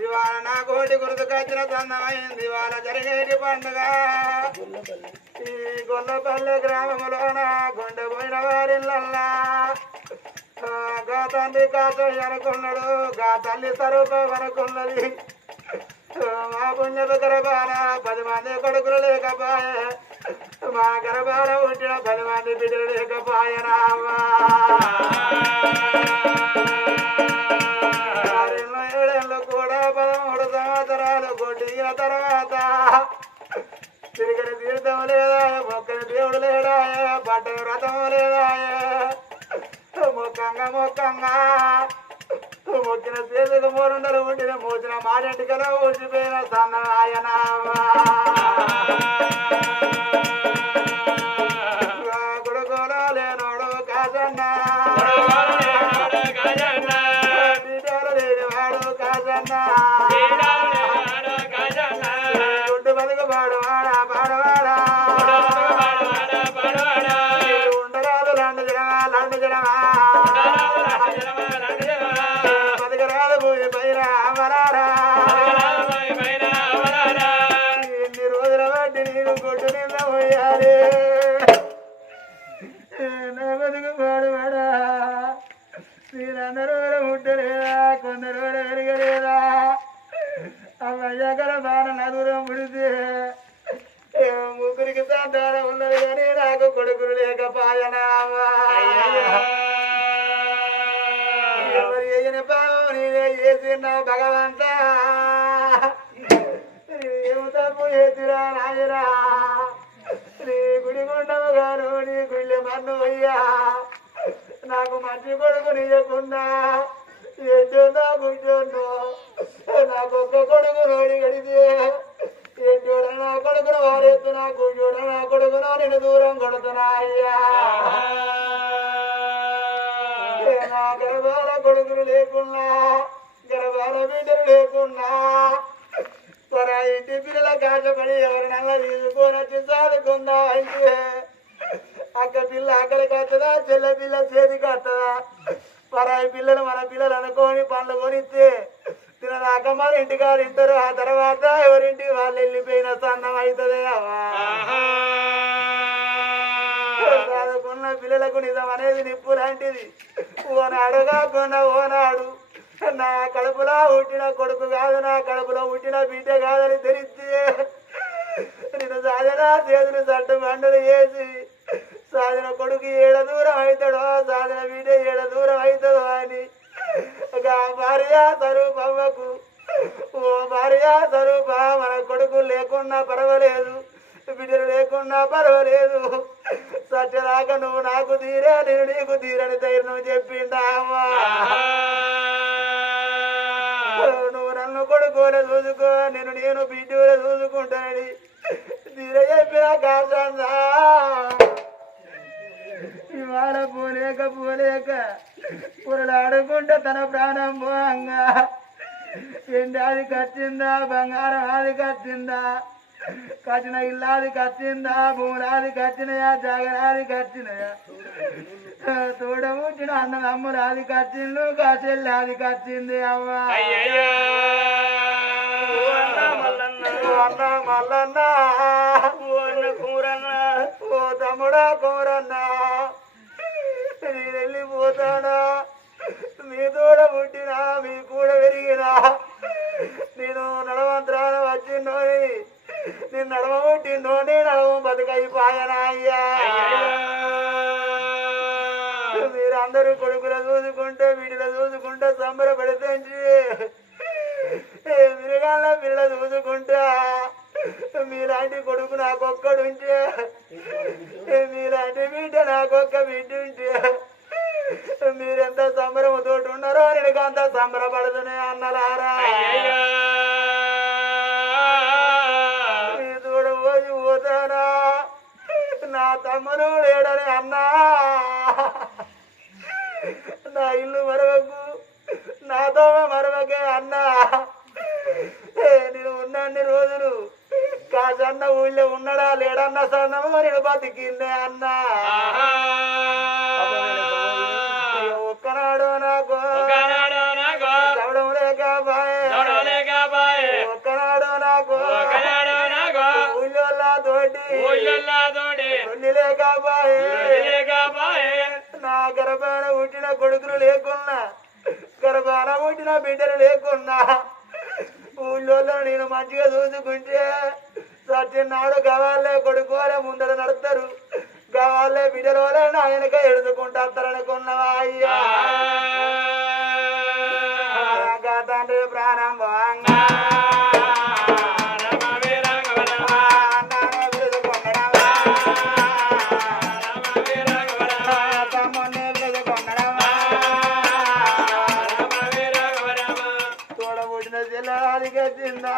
ఇవాళ నా కోటి గుర్తుకొచ్చిన సందమైంది ఇవాళ జరిగేటి పండుగ. ఈ గొల్లపల్లె గ్రామంలోన గుండెపోయిన వారిల్లల్లా. గా తండ్రి కాచయ్య అనుకున్నాడు. గా తల్లి స్వరూపం అనుకున్నది. మా పుణ్యపు గర్భాన పది మంది కొడుకులు లేకపోయే మా గర్భాన పుట్టిన పది మంది బిడ్డలు లేకపోయరావా ఆరేళ్ళు కూడా పదమూడు సంవత్సరాలు కొట్టిన తర్వాత తిరిగిన తీర్థం లేదా మొక్కని దేవుడు లేడా పడ్డ వ్రతం లేదా మొక్కంగా మొక్కంగా మొక్కిన చేతులు మూరుండలు ఉండిన మోచిన మాడింటి కదా ఊసిపోయిన సన్న ఆయన నదురం ముడితే ముగ్గురికి సంతానం ఉన్నది కానీ నాకు కొడుకులు లేకపాయనామా పాపం నేనే చేసిన భగవంత. ఏం తప్పు చేతిరా నాయనా. నీ గుడి గుండము గారు నీ గుళ్ళె మన్ను అయ్యా. నాకు మంచి కొడుకు నీయకుండా. ఏంటో కూర్చోను నాకు ఒక్క కొడుకు నోడి గడితే చూడనా నా కొడుకును వారెత్తున్నా కూర్చోడ నా కొడుకును నేను దూరం కొడుతున్నా అయ్యా నా గర్భాల కొడుకులు లేకున్నా గర్భాల బిడ్డలు లేకున్నా మన ఇంటి పిల్లల కాచపడి ఎవరి తీసుకొని చాలుకుందా అంటే అక్క పిల్ల అక్కడికి కట్టదా చెల్ల పిల్ల చేతి కట్టదా పరాయి పిల్లలు మన పిల్లలు అనుకొని పండ్లు కొనిస్తే తినదాకా మన ఇంటికారు ఇంటారు ఆ తర్వాత ఎవరింటికి వాళ్ళు వెళ్ళిపోయిన సన్నం అవుతుంది చదువుకున్న పిల్లలకు నిజం అనేది నిప్పు లాంటిది. ఓనాడు కాకుండా ఓనాడు. నా కడుపులో పుట్టిన కొడుకు కాదు నా కడుపులో పుట్టిన బిడ్డ కాదని తెలిస్తే నేను సాధన చేతులు సట్టు మండలు వేసి సాధన కొడుకు ఏడ దూరం అవుతాడో సాధన బిడ్డ ఏడ దూరం అవుతుందో అని భార్య స్వరూపమ్మకు ఓ భార్య స్వరూప మన కొడుకు లేకున్నా పర్వాలేదు. బిడ్డలు లేకున్నా పర్వాలేదు. సత్యదాకా నువ్వు నాకు తీరే నేను నీకు తీరని ధైర్యం చెప్పిండా అమ్మా? నువ్వు నన్ను కొడుకోలే చూసుకో నేను నేను బిడ్డలే చూసుకుంటానని తీర చెప్పిన కాసందా ఇవాళ పోలేక పోలేక పురలాడుకుంటే తన ప్రాణం పోంగా ఎండాది కచ్చిందా బంగారం అది కచ్చిందా కచ్చిన ఇల్లాది కచ్చిందా భూములాది కచ్చినయా జాగరాది కచ్చినయా తోడ ముట్టిన అన్న అమ్ములు అది కచ్చిండు కాచెల్లి అది కచ్చింది ఓ అన్న మల్లన్న. ఓ తమ్ముడా కూరన్నా. నేను వెళ్ళిపోతానా మీ తోడ పుట్టినా మీ కూడా పెరిగినా. నేను నడవంతరాన వచ్చిండోని నేను నడవ పుట్టిండోని నడవ బతుకైపోయానా అయ్యా? మీరందరూ కొడుకుల చూసుకుంటే వీటిలో చూసుకుంటే సంబరపడితే మిరగాళ్ళ పిల్ల చూసుకుంటా? మీలాంటి కొడుకు నాకొక్కడుంటే మీలాంటి బిడ్డ నాకొక్క బిడ్డ ఉంటే మీరెంత సంబరముతో ఉన్నారో నేను అంత సంబరపడుతూనే అన్నలారా. మీ చూడబోయి పోతానా? నా తమ్ముడు లేడని అన్నా. నా ఇల్లు మరవకు నా దోమ మరవకే అన్నా. ఏ, నేను ఉన్నన్ని రోజులు కాసన్న ఊళ్ళో ఉన్నాడా లేడన్న సన్నము నేను బతికిందే అన్నా. లేకున్నా. గర్భాన పుట్టిన బిడ్డలు లేకున్నా. ఊళ్ళో నేను మంచిగా చూసుకుంటే సత్యనాడు గవాళ్ళే కొడుకోలే ముందర నడతారు గవాళ్ళే బిడ్డల వల్ల ఆయనకే ఎడుచుకుంటారనుకున్నావా అయ్యా? వచ్చిందా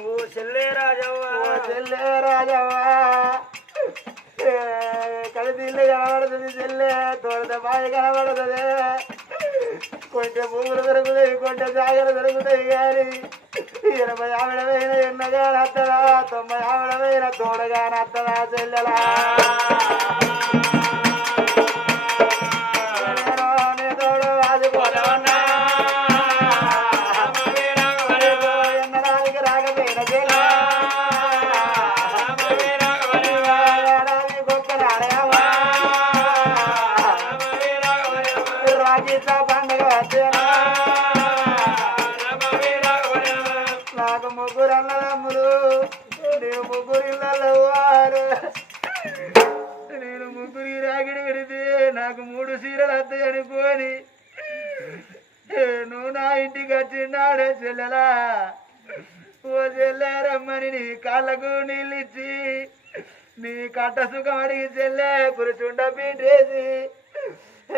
ఓ చెల్లె రాజవ్వ. ఓ చెల్లె రాజవ్వ. ఏ, కడిదిల్లు కనబడుతుంది చెల్లె. తోడత బావి కనబడుతుంది. కొంచెం భూములు దొరుకుతాయి కొంచెం జాగలు దొరుకుతాయి కానీ ఎనభై ఆవిడ వేయిన ఎన్నగా నత్తదా తొంభై ఆవిడ వేయిన తోడగా నత్తదా చెల్లెలా మరి నీ కాళ్ళకు నిలిచి నీ కట్ట సుఖం అడిగి చెల్లె పురుచుండ పీటేసి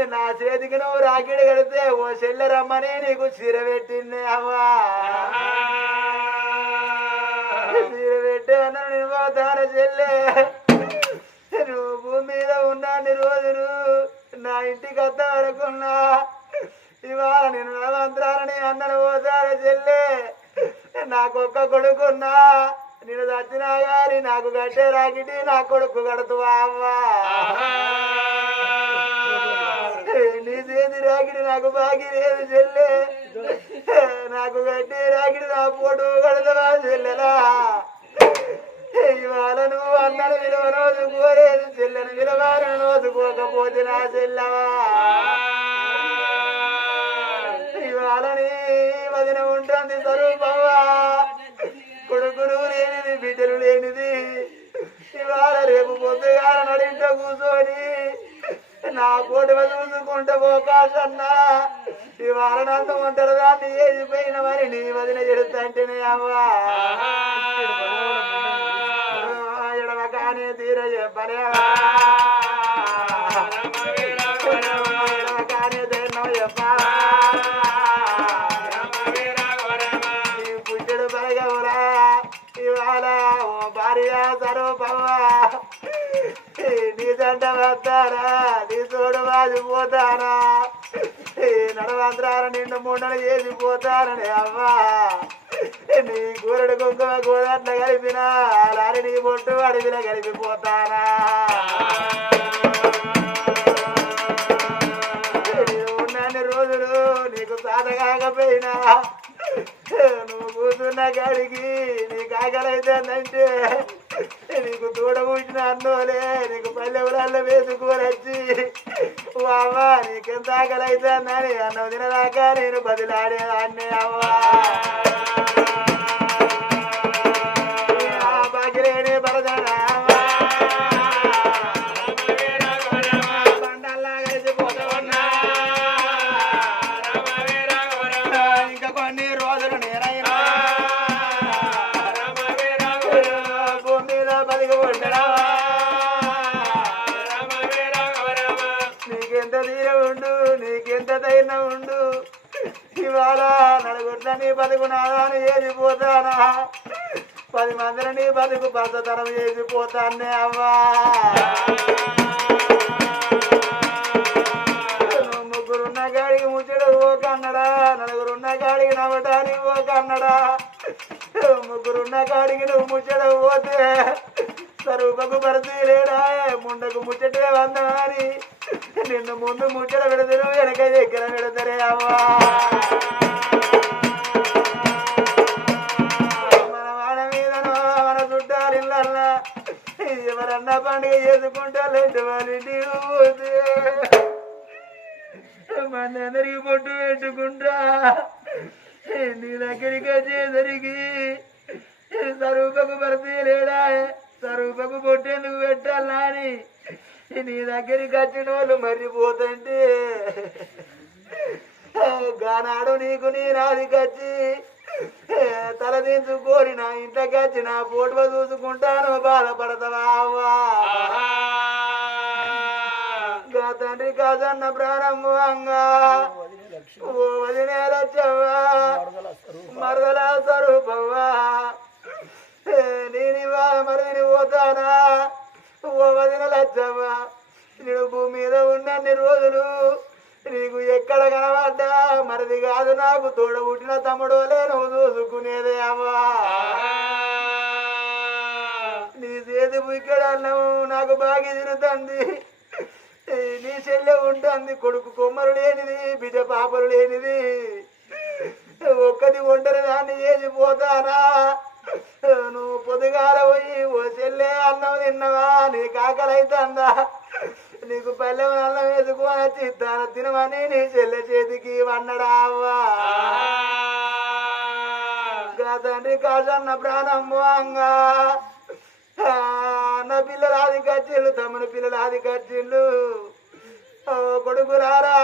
నా చేతికి నువ్వు రాకిడి కడితే ఓ చెల్లెరమ్మని నీకు చీర పెట్టింది అవ్వా. చీర పెట్టాను నేను పోతాను చెల్లె నువ్వు భూమి మీద ఉన్నాన్ని రోజులు నా ఇంటికి అత్త వరకున్నా ఇవాళ నేను నడవంతరాలని అన్నను పోతాను చెల్లె నాకొక్క కొడుకున్నా. నేను చచ్చినా గారి నాకు గట్టే రాకిటి నా కొడుకు కడుతువా అవ్వా నీ చేతి రాకిడి నాకు బాగి లేదు చెల్లె. నాకు గట్టే రాకిడి నా పోటు కడతవా చెల్లెలా. ఇవాళ నువ్వు అన్నను విలువ నోచుకోలేదు చెల్లెను విలువను నోచుకోకపోతే నా చెల్లవా? ఇవాళ నీ వదిన ఉంటుంది స్వరూప బిడ్డలు లేనిది ఇవాళ రేపు పొద్దుగాల నడింట కూర్చొని నా కోటివ చూసుకుంటే పోకాసన్నా ఇవాళ నంత ఒంటరి దాన్ని ఏదిపోయిన మరి నీ వదిన చెడుతంటేనే అవ్వా. ఎడమ కానీ తీర చెప్పలేవా నీ వస్తారా నీ తోడు వాసిపోతారా ఈ నిన్ను నిండు ముండలు చేసిపోతానని అవ్వా. నీ కూరడు కుంకుమ కూరట్ల కలిపినా లారి నీ బొట్టు అడవిలో కలిపిపోతారా ఉన్నన్ని రోజులు నీకు సాధ కాకపోయినా నువ్వు కూర్చున్న కాడికి కాకలైతే అంటే నీకు తోడబుట్టిన అన్నోలే నీకు పల్లె ఊరాల్లో వేసుకోరొచ్చి అవ్వా నీకెంత ఆకలైతుందని అన్నం తినదాకా నేను బదిలాడేదాన్ని అవ్వా. నీకెంత తీర ఉండు నీకెంత ధైర్యం ఉండు. ఇవాళ నలుగురిన నీ బతుకు నాదాన్ని చేసిపోతానా పది మందిని నీ బతుకు బసతనం చేసిపోతానే అవ్వా? ముగ్గురున్న గాడికి ముచ్చడు ఓ కన్నడా నలుగురున్న గాడికి నవ్వటానికి ఓ కన్నడా. ముగ్గురున్న కాడికి నువ్వు ముచ్చట పోతే సరూపకు భరతి లేడా? ముండకు ముచ్చటే వందని నిన్ను ముందు ముచ్చట పెడతారు వెనక దగ్గర పెడతారే అమ్మా మన వాడ మీదనో మన చుట్టాలిల్లల్లా. ఎవర వేసుకుంటా లేంటి వాళ్ళ ఇంటికి పోతే మనందరికి పొట్టు పెట్టుకుంటా. నీ దగ్గరికి వచ్చేసరికి సరూపకు భర్తీ లేడా? సరూపకు పొట్టేందుకు పెట్టాలా అని. నీ దగ్గరికి వచ్చిన వాళ్ళు మర్చిపోతుంటే గానాడు నీకు నీ నాదికి వచ్చి తల దించుకొని నా ఇంట్లోకి వచ్చి నా ఫోటో చూసుకుంటాను బాధపడతావా? గా తండ్రి కాదన్న ప్రాణము అంగా. ఓ వదినేరచ్చవ్వా మరదల స్వరూపవ్వా. నేనివా మరదిని పోతానా ఓ వదిన లచ్చవ్వా నేను భూమి మీద ఉన్నన్ని రోజులు నీకు ఎక్కడ కనబడ్డా? మరిది కాదు నాకు తోడ పుట్టిన తమ్ముడోలే లేను చూసుకునేదే అవ్వా. నీ చేతి బుక్కడన్నం నాకు బాగా తిరుగుతుంది నీ చెల్లె ఉంటుంది కొడుకు కొమ్మరు లేనిది బిడ్డ పాపలు లేనిది. ఒక్కది ఒంటరి దాన్ని చేసి పోతానా? నువ్వు పొద్దుగాల పోయి ఓ చెల్లె అన్నం తిన్నవా? నీ కాకలైతుందా? నీకు పల్లెం అన్నం వేసుకొని వచ్చి తన తినమని నీ చెల్లె చేతికి వన్నడా అవ్వా? గా తండ్రి కాసన్న ప్రాణము అంగా నా పిల్లలు ఆది కచ్చిళ్ళు తమ్ముని పిల్లలు ఆది కచ్చిళ్ళు ఓ కొడుకు రారా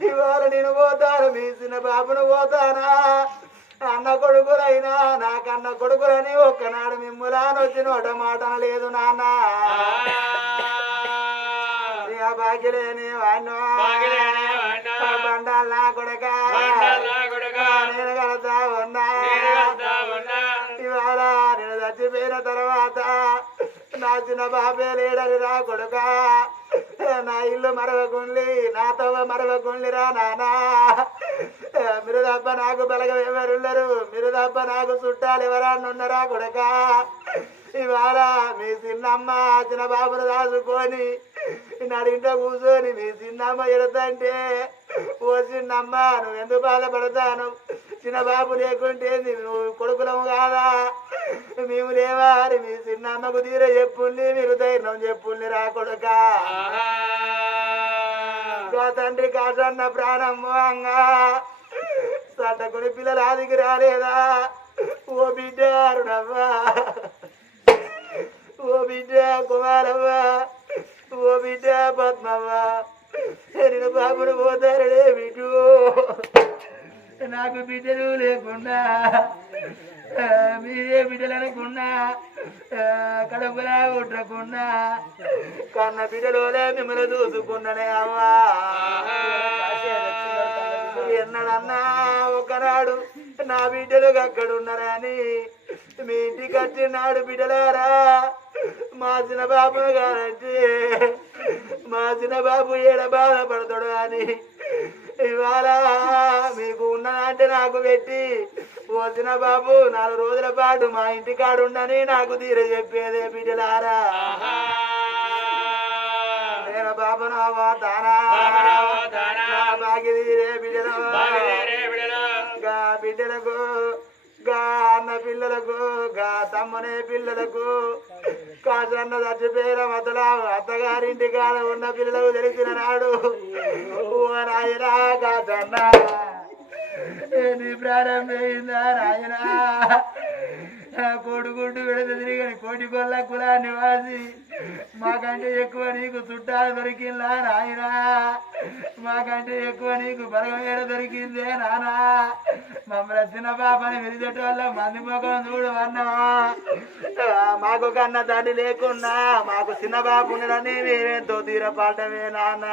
ఇవాళ నేను పోతాను మీ చిన్న బాబును పోతానా? అన్న కొడుకులైనా నాకన్న కొడుకులని ఒక్కనాడు మిమ్ములాని వచ్చి నోట మాటన లేదు నాన్న. బాగిలేని వాణ్ణు బండాలు నా కొడక. నేను కడతా ఉన్నా. ఇవాళ నేను చచ్చిపోయిన తర్వాత నా చిన్న బాబే లేడని రా కొడుక. నా ఇల్లు మరవకుండి నా తవ్వ మరవకుండి రా నానా మీరు తప్ప నాకు బలగం ఎవరున్నారు మీరు తప్ప నాకు చుట్టాలు ఎవరన్నా ఉన్నారా కొడుక? ఇవాళ మీ చిన్నమ్మ చిన్న బాబును రాసుకొని నడింట కూర్చొని మీ చిన్నమ్మ ఎడతంటే ఓ చిన్నమ్మ నువ్వు ఎందుకు బాధపడతాను? చిన్న బాబు లేకుంటే నువ్వు కొడుకులము కాదా? మేము లేవా? అని మీ చిన్నమ్మకు తీర చెప్పుండి మీరు ధైర్యం చెప్పుండి రా కొడుక. తండ్రి కాసన్న ప్రాణం అంగా సట్టకుని పిల్లలు ఆదికి రాలేదా? ఓ బిడ్డ అరుణవ్వా ఓ బిడ్డ కుమారవ్వ ఓ బిడ్డ పద్మవ్వ నేను బాబును పోతారడే బిడ్డు. నాకు బిడ్డలు లేకుండా మీరే బిడ్డలు అనుకున్నా కడుపులా ఉండకుండా కన్న బిడ్డలోనే మిమ్మల్ని చూసుకున్నానే అమ్మా. ఎన్నడన్నా ఒకనాడు నా బిడ్డలు అక్కడున్నారని మీ ఇంటికి వచ్చినాడు బిడ్డలారా. మా చిన్న బాబును కాదంటే మా చిన్న బాబు ఏడ బాధపడతాడు అని ఇవాళ మీకు ఉన్నదంటే నాకు పెట్టి ఓ చిన్న బాబు నాలుగు రోజుల పాటు మా ఇంటి కాడుండని నాకు తీర చెప్పేదే బిడ్డలారా. నేను బాబును పోతానా తీరే బిడ్డలు గా బిడ్డలకు గా అన్న పిల్లలకు గా తమ్మునే పిల్లలకు కాసన్న చచ్చిపోయిన మొదల అత్తగారింటి కాడ ఉన్న పిల్లలకు తెలిసిన నాడు ఓ నాయనా కాసన్న నీ ప్రారంభమైందా నాయనా? కోడిగుడ్డు విడత తిరిగి కోటి కులా నివాసి. మాకంటే ఎక్కువ నీకు చుట్టాలు దొరికిందా నాయనా? మాకంటే ఎక్కువ నీకు బలగమేడ దొరికిందే నానా? మమ్మల్ని చిన్న పాపని విరిచేట వల్ల మంది ముఖం చూడు అన్నావా మాకు కన్న తండ్రి లేకున్నా మాకు చిన్న బాబు ఉండడని మేమేంతో తీరపాటమే నాన్న.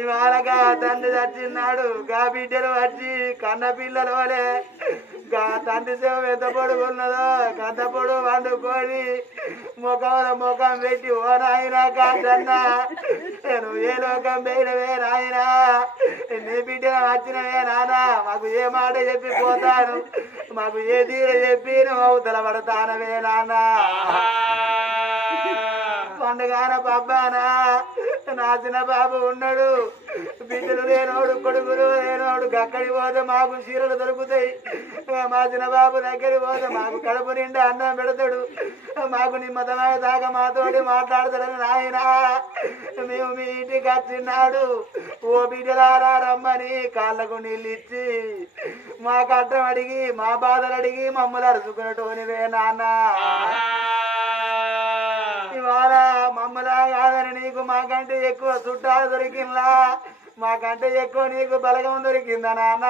ఇవాళగా తండ్రి చచ్చిన్నాడు గా బిడ్డలు వచ్చి కన్న పిల్లలు వలే గా తండ్రి సేవ ఎంత పొడుగున్నదో కంత పొడు వండుకొని ముఖంలో ముఖం పెట్టి ఓ నాయనా కాదన్నా నువ్వు ఏ లోకం పోయినవే నాయనా నీ బిడ్డ వచ్చినవే నానా మాకు ఏ మాట చెప్పి పోతాను మాకు ఏ తీర చెప్పి నువ్వు అవతల పడతానవే నానా. పండుగాన పబ్బానా నా చిన్న బాబు ఉన్నాడు. బిడ్డలు లేనోడు కొడుకులు లేనోడు అక్కడికి పోతే మాకు చీరలు దొరుకుతాయి. మా చిన్న బాబు దగ్గరికి పోతే మాకు కడుపు నిండా అన్నం పెడతాడు. మాకు నిమ్మతమైన దాకా మాతోటి మాట్లాడతాడని నాయన మేము మీ ఇంటికి వచ్చిన్నాడు ఓ బిడ్డలారా రమ్మని కాళ్ళకు నీళ్ళు ఇచ్చి మా కట్టం అడిగి మా బాధలు అడిగి మమ్మల్ని అరుచుకున్నటోనివే నాన్న. ఇవాళ మమ్మలా కాదని నీకు మాకంటే ఎక్కువ చుట్టాలు దొరికిందా? మాకంటే ఎక్కువ నీకు బలగం దొరికిందా నాన్న?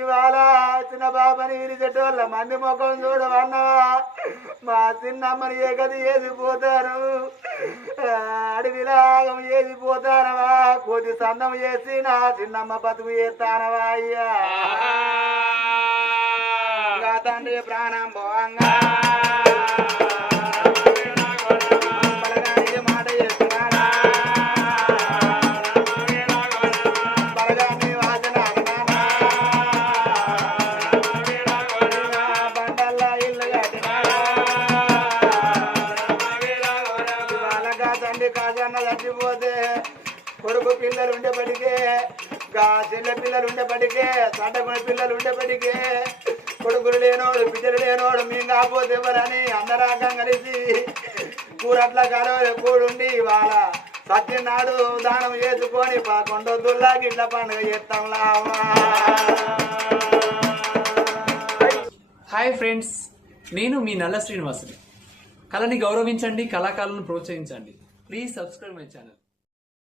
ఇవాళ చిన్న బాబాని విరిచేట వల్ల మంది ముఖం చూడవన్నా మా చిన్నమ్మని ఏ గది ఏదిపోతారు అడవిలాగం ఏదిపోతానవా కొద్ది సందం చేసి నా చిన్నమ్మ బతుకు చేస్తానవా అయ్యా? తండ్రి ప్రాణం పోంగా పోతే కొడుకు పిల్లలు ఉండేప్పటికే గా చెల్లె పిల్లలు ఉండేపటికే సంటకుని పిల్లలు ఉండేప్పటికే కొడుకులు లేనోడు బిడ్డలు లేనోడు మేము కాకపోతే ఎవరని అందరాకం కలిసి కూరట్ల కలవలు కూడుండి ఇవాళ సత్యనాడు దానం చేసుకొని పదకొండొద్దుల్లా గిట్ల పండుగ చేస్తాం లావా హాయ్ ఫ్రెండ్స్ నేను మీ నల్ల శ్రీనివాసుని. కళని గౌరవించండి కళాకారులను ప్రోత్సహించండి. Please subscribe my channel.